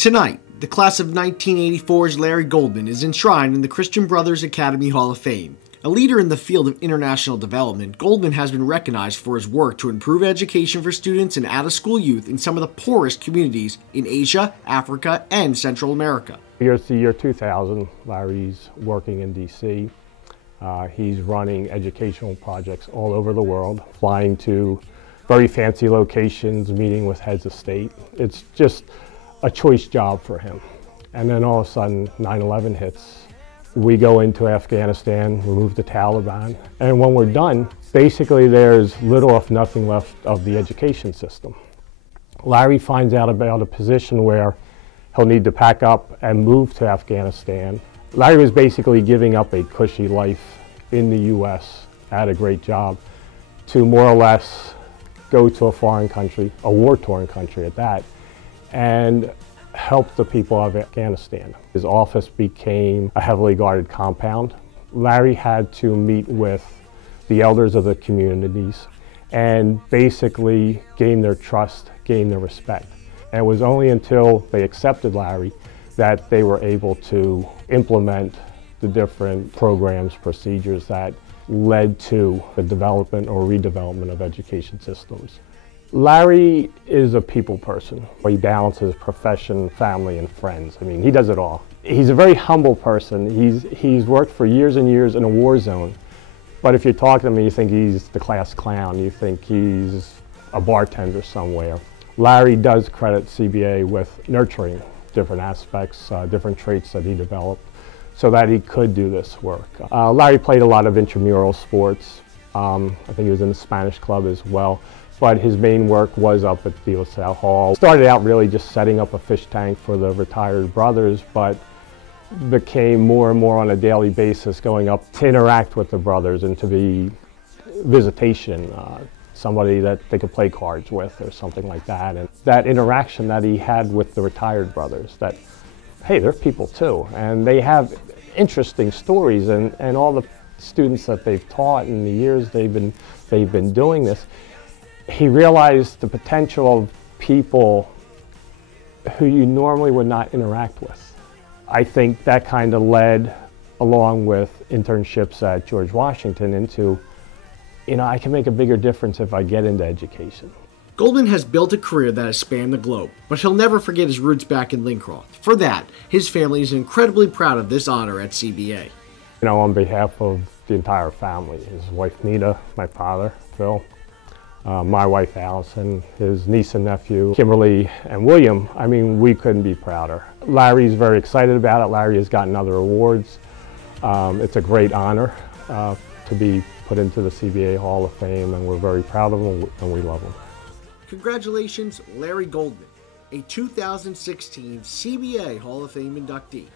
Tonight, the class of 1984's Larry Goldman is enshrined in the Christian Brothers Academy Hall of Fame. A leader in the field of international development, Goldman has been recognized for his work to improve education for students and out-of-school youth in some of the poorest communities in Asia, Africa, and Central America. Here's the year 2000. Larry's working in D.C. He's running educational projects all over the world, flying to very fancy locations, meeting with heads of state. It's just a choice job for him. And then all of a sudden, 9/11 hits. We go into Afghanistan, remove the Taliban, and when we're done, basically there's little if nothing left of the education system. Larry finds out about a position where he'll need to pack up and move to Afghanistan. Larry was basically giving up a cushy life in the US, had a great job, to more or less go to a foreign country, a war-torn country at that, and help the people of Afghanistan. His office became a heavily guarded compound. Larry had to meet with the elders of the communities and basically gain their trust, gain their respect. And it was only until they accepted Larry that they were able to implement the different programs, procedures that led to the development or redevelopment of education systems. Larry is a people person. He balances profession, family, and friends. I mean, he does it all. He's a very humble person. He's worked for years and years in a war zone. But if you talk to him, you think he's the class clown. You think he's a bartender somewhere. Larry does credit CBA with nurturing different aspects, different traits that he developed so that he could do this work. Larry played a lot of intramural sports. I think he was in the Spanish club as well. But his main work was up at De La Salle Hall. Started out really just setting up a fish tank for the retired brothers, but became more and more on a daily basis going up to interact with the brothers and to be visitation, somebody that they could play cards with or something like that. And that interaction that he had with the retired brothers, that, hey, they're people too, and they have interesting stories, and all the students that they've taught in the years they've been doing this, he realized the potential of people who you normally would not interact with. I think that kind of led, along with internships at George Washington, into, I can make a bigger difference if I get into education. Goldman has built a career that has spanned the globe, but he'll never forget his roots back in Lincroft. For that, his family is incredibly proud of this honor at CBA. On behalf of the entire family, his wife Nita, my father, Phil, my wife Allison, his niece and nephew, Kimberly and William, I mean, we couldn't be prouder. Larry's very excited about it. Larry has gotten other awards. It's a great honor to be put into the CBA Hall of Fame, and we're very proud of him and we love him. Congratulations, Larry Goldman, a 2016 CBA Hall of Fame inductee.